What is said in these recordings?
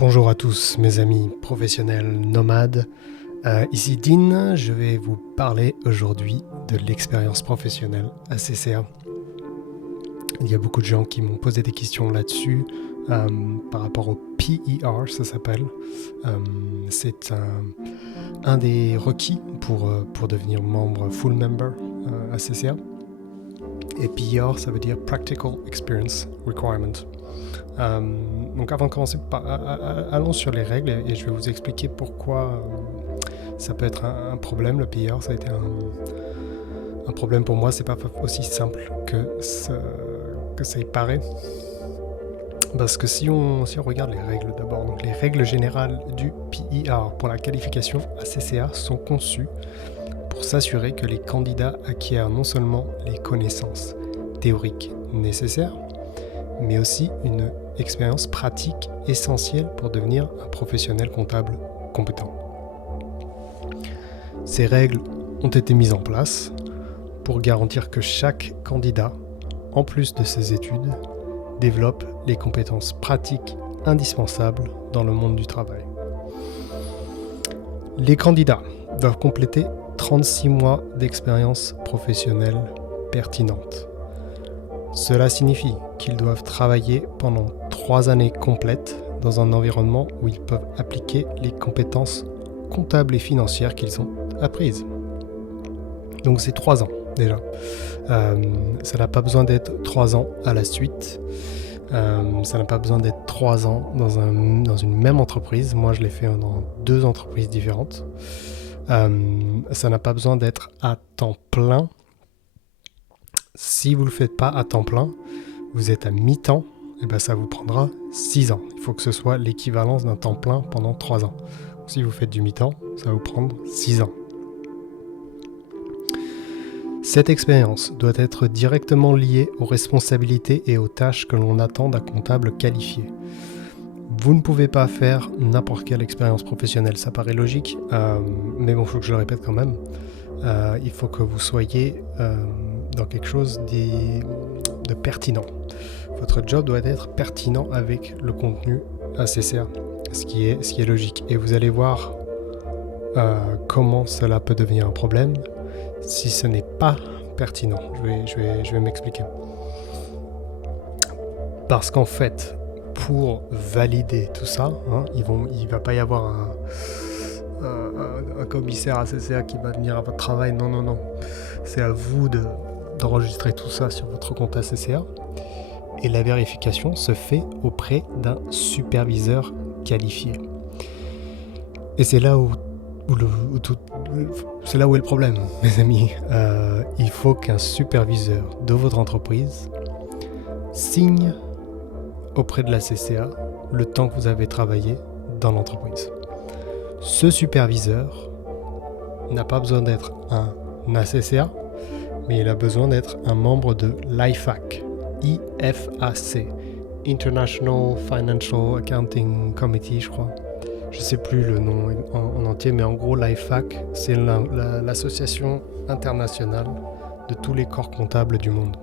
Bonjour à tous mes amis professionnels nomades, ici Dean, je vais vous parler aujourd'hui de l'expérience professionnelle à CCA. Il y a beaucoup de gens qui m'ont posé des questions là-dessus par rapport au PER, ça s'appelle. C'est un des requis pour devenir membre full member à CCA. Et PER, ça veut dire Practical Experience Requirement. Donc avant de commencer, allons sur les règles et je vais vous expliquer pourquoi ça peut être un problème. Le PER, ça a été un problème pour moi. C'est pas aussi simple que ça y paraît. Parce que si on regarde les règles d'abord, donc les règles générales du PER pour la qualification à CCA sont conçues pour s'assurer que les candidats acquièrent non seulement les connaissances théoriques nécessaires, mais aussi une expérience pratique essentielle pour devenir un professionnel comptable compétent. Ces règles ont été mises en place pour garantir que chaque candidat, en plus de ses études, développe les compétences pratiques indispensables dans le monde du travail. Les candidats doivent compléter 36 mois d'expérience professionnelle pertinente. Cela signifie qu'ils doivent travailler pendant 3 années complètes dans un environnement où ils peuvent appliquer les compétences comptables et financières qu'ils ont apprises. Donc c'est 3 ans déjà. Ça n'a pas besoin d'être 3 ans à la suite. Ça n'a pas besoin d'être 3 ans dans une même entreprise. Moi, je l'ai fait dans 2 entreprises différentes. Ça n'a pas besoin d'être à temps plein. Si vous ne le faites pas à temps plein, vous êtes à mi-temps, et ben ça vous prendra 6 ans. Il faut que ce soit l'équivalence d'un temps plein pendant 3 ans. Si vous faites du mi-temps, ça va vous prendre 6 ans. Cette expérience doit être directement liée aux responsabilités et aux tâches que l'on attend d'un comptable qualifié. Vous ne pouvez pas faire n'importe quelle expérience professionnelle, ça paraît logique, mais bon, il faut que je le répète quand même. Il faut que vous soyez dans quelque chose de pertinent. Votre job doit être pertinent avec le contenu ACCA, ce qui est logique. Et vous allez voir comment cela peut devenir un problème si ce n'est pas pertinent. Je vais m'expliquer. Parce qu'en fait, pour valider tout ça, il va pas y avoir un commissaire ACCA qui va venir à votre travail. Non. C'est à vous d'enregistrer tout ça sur votre compte ACCA. Et la vérification se fait auprès d'un superviseur qualifié. Et c'est là où est le problème, mes amis. Il faut qu'un superviseur de votre entreprise signe auprès de la CCA le temps que vous avez travaillé dans l'entreprise. Ce superviseur n'a pas besoin d'être un ACCA, mais il a besoin d'être un membre de l'IFAC, IFAC, International Financial Accounting Committee, je crois. Je ne sais plus le nom en entier, mais en gros, l'IFAC, c'est l'association internationale de tous les corps comptables du monde.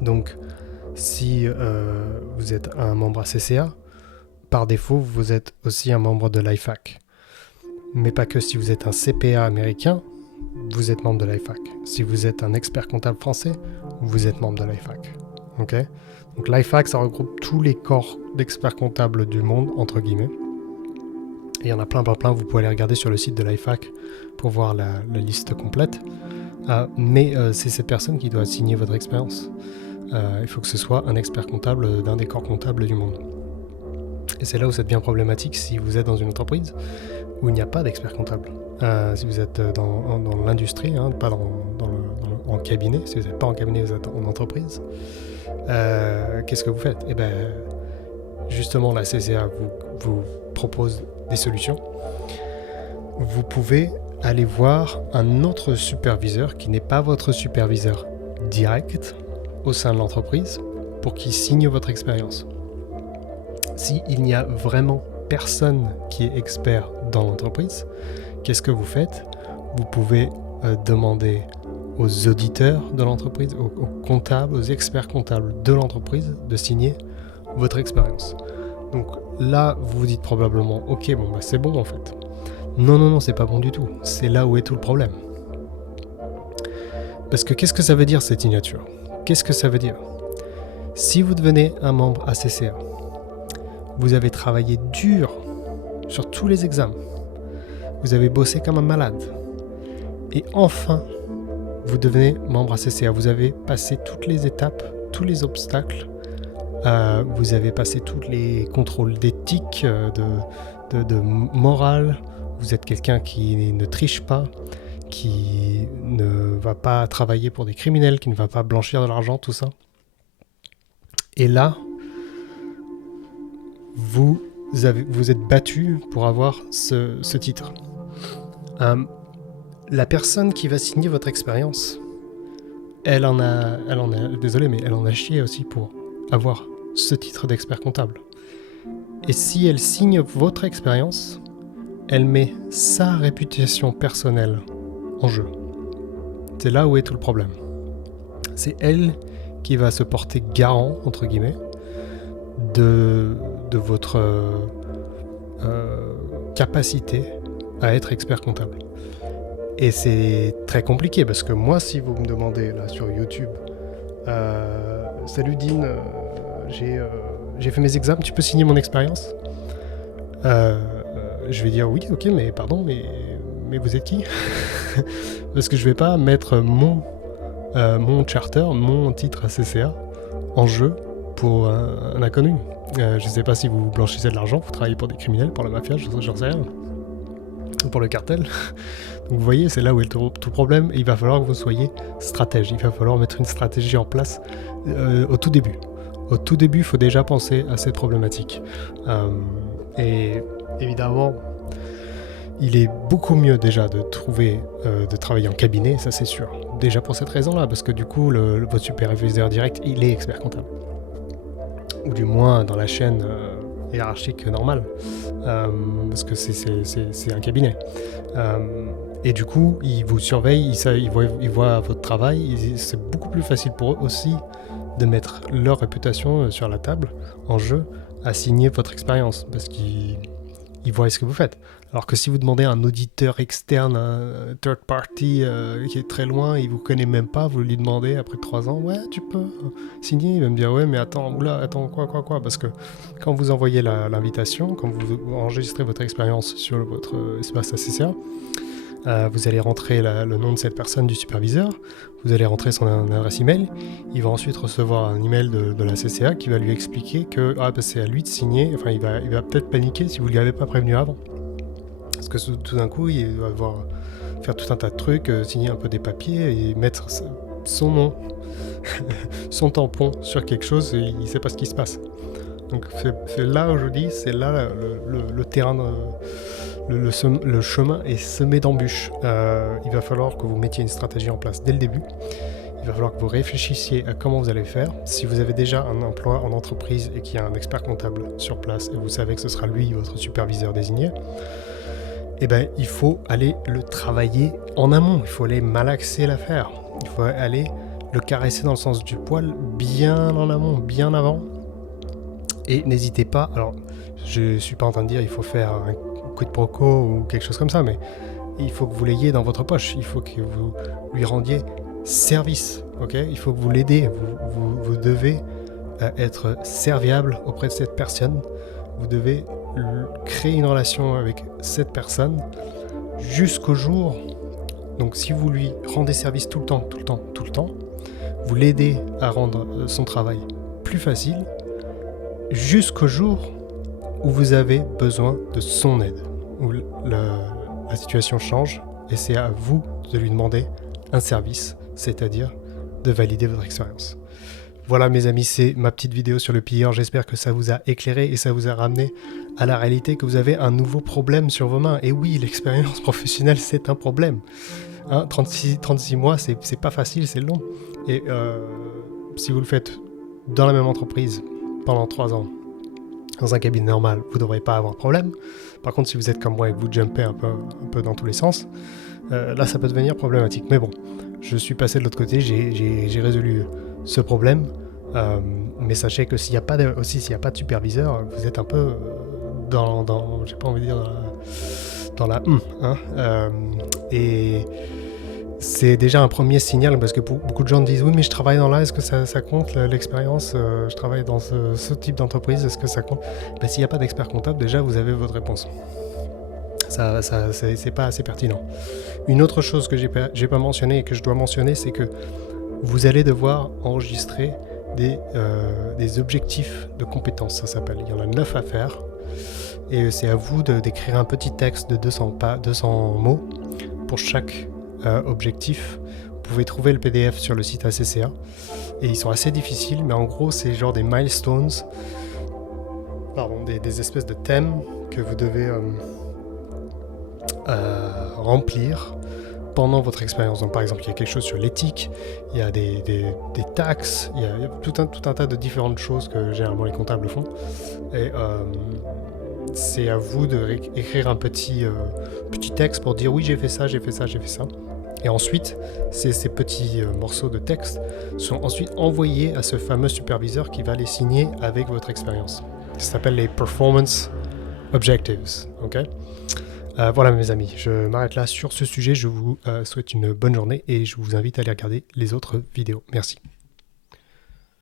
Donc, si vous êtes un membre ACCA, par défaut, vous êtes aussi un membre de l'IFAC. Mais pas que. Si vous êtes un CPA américain, vous êtes membre de l'IFAC. Si vous êtes un expert comptable français, vous êtes membre de l'IFAC. Ok ? Donc l'IFAC, ça regroupe tous les corps d'experts comptables du monde, entre guillemets. Et il y en a plein. Vous pouvez aller regarder sur le site de l'IFAC pour voir la liste complète. Mais c'est cette personne qui doit signer votre expérience. Il faut que ce soit un expert comptable d'un des corps comptables du monde. Et c'est là où ça devient problématique si vous êtes dans une entreprise où il n'y a pas d'expert comptable. Si vous êtes dans l'industrie, pas en cabinet, si vous n'êtes pas en cabinet, vous êtes en entreprise, qu'est-ce que vous faites ? Eh bien, justement, la CCA vous propose des solutions. Vous pouvez aller voir un autre superviseur qui n'est pas votre superviseur direct au sein de l'entreprise pour qu'il signe votre expérience. S'il n'y a vraiment personne qui est expert dans l'entreprise, qu'est-ce que vous faites ? Vous pouvez demander aux auditeurs de l'entreprise, aux comptables, aux experts comptables de l'entreprise de signer votre expérience. Donc là, vous vous dites probablement, ok, bon, bah c'est bon en fait. Non, c'est pas bon du tout. C'est là où est tout le problème. Parce que qu'est-ce que ça veut dire cette signature? Qu'est-ce que ça veut dire? Si vous devenez un membre ACCA, vous avez travaillé dur sur tous les examens, vous avez bossé comme un malade, et enfin, vous devenez membre ACCA. Vous avez passé toutes les étapes, tous les obstacles, vous avez passé tous les contrôles d'éthique, de morale, vous êtes quelqu'un qui ne triche pas, qui ne va pas travailler pour des criminels, qui ne va pas blanchir de l'argent, tout ça. Et là, vous êtes battu pour avoir ce titre. La personne qui va signer votre expérience, elle en a chié aussi pour avoir ce titre d'expert comptable. Et si elle signe votre expérience, elle met sa réputation personnelle en jeu. C'est là où est tout le problème. C'est elle qui va se porter garant, entre guillemets, de votre capacité à être expert comptable. Et c'est très compliqué parce que moi, si vous me demandez là sur YouTube, salut Dean, j'ai fait mes examens, tu peux signer mon expérience? Je vais dire oui, ok, mais pardon, mais vous êtes qui? Parce que je vais pas mettre mon charter, mon titre ACCA en jeu pour un inconnu. Je sais pas si vous blanchissez de l'argent, vous travaillez pour des criminels, pour la mafia, j'en sais rien. Ou pour le cartel. Donc vous voyez, c'est là où est tout le problème. Et il va falloir que vous soyez stratège. Il va falloir mettre une stratégie en place au tout début. Au tout début, il faut déjà penser à cette problématique. Et évidemment, il est beaucoup mieux déjà de travailler en cabinet, ça c'est sûr. Déjà pour cette raison-là, parce que du coup, votre superviseur direct, il est expert comptable. Ou du moins dans la chaîne hiérarchique normale, parce que c'est un cabinet. Et du coup, il vous surveille, il voit votre travail, c'est beaucoup plus facile pour eux aussi de mettre leur réputation sur la table, en jeu, à signer votre expérience, parce qu'ils voient ce que vous faites. Alors que si vous demandez à un auditeur externe, un third party qui est très loin, il ne vous connaît même pas, vous lui demandez après 3 ans, ouais, tu peux signer, il va me dire, ouais, mais attends, quoi, parce que quand vous envoyez l'invitation, quand vous enregistrez votre expérience sur votre espace ACCA, vous allez rentrer le nom de cette personne du superviseur, vous allez rentrer son adresse email, il va ensuite recevoir un email de la CCA qui va lui expliquer que c'est à lui de signer, enfin il va peut-être paniquer si vous ne lui avez pas prévenu avant. Parce que tout d'un coup, il va devoir faire tout un tas de trucs, signer un peu des papiers et mettre son nom, son tampon sur quelque chose et il ne sait pas ce qui se passe. Donc c'est là aujourd'hui, c'est là le terrain, le chemin est semé d'embûches. Il va falloir que vous mettiez une stratégie en place dès le début. Il va falloir que vous réfléchissiez à comment vous allez faire. Si vous avez déjà un emploi en entreprise et qu'il y a un expert comptable sur place et vous savez que ce sera lui, votre superviseur désigné, eh ben, il faut aller le travailler en amont. Il faut aller malaxer l'affaire. Il faut aller le caresser dans le sens du poil bien en amont, bien avant. Et n'hésitez pas, alors je suis pas en train de dire il faut faire un quid pro quo ou quelque chose comme ça, mais il faut que vous l'ayez dans votre poche. Il faut que vous lui rendiez service, ok? Il faut que vous l'aidez. Vous devez être serviable auprès de cette personne. Vous devez créer une relation avec cette personne jusqu'au jour. Donc si vous lui rendez service tout le temps, vous l'aidez à rendre son travail plus facile jusqu'au jour où vous avez besoin de son aide, où la situation change et c'est à vous de lui demander un service, c'est-à-dire de valider votre expérience. Voilà mes amis, c'est ma petite vidéo sur le pilleur. J'espère que ça vous a éclairé et ça vous a ramené à la réalité que vous avez un nouveau problème sur vos mains. Et oui, l'expérience professionnelle, c'est un problème. 36 mois, c'est pas facile, c'est long. Et si vous le faites dans la même entreprise pendant 3 ans, dans un cabinet normal, vous ne devrez pas avoir de problème. Par contre, si vous êtes comme moi et que vous jumpez un peu dans tous les sens, là, ça peut devenir problématique. Mais bon, je suis passé de l'autre côté, j'ai résolu ce problème. Mais sachez que s'il n'y a pas de superviseur, vous êtes un peu j'ai pas envie de dire dans la hein. Et c'est déjà un premier signal parce que beaucoup de gens disent oui mais je travaille dans là, est-ce que ça compte l'expérience, je travaille dans ce type d'entreprise, est-ce que ça compte? S'il n'y a pas d'expert comptable, déjà vous avez votre réponse. C'est pas assez pertinent. Une autre chose que j'ai pas mentionné et que je dois mentionner, c'est que vous allez devoir enregistrer des objectifs de compétences, ça s'appelle. Il y en a 9 à faire. Et c'est à vous d'écrire un petit texte de 200 mots pour chaque objectif. Vous pouvez trouver le PDF sur le site ACCA. Et ils sont assez difficiles, mais en gros, c'est genre des milestones, des espèces de thèmes que vous devez remplir pendant votre expérience. Donc par exemple, il y a quelque chose sur l'éthique, il y a des taxes, il y a tout un tas de différentes choses que généralement les comptables font. Et c'est à vous d'écrire un petit texte pour dire oui, j'ai fait ça. Et ensuite, ces petits morceaux de texte sont ensuite envoyés à ce fameux superviseur qui va les signer avec votre expérience. Ça s'appelle les Performance Objectives. Okay? Voilà mes amis, je m'arrête là sur ce sujet. Je vous souhaite une bonne journée et je vous invite à aller regarder les autres vidéos. Merci.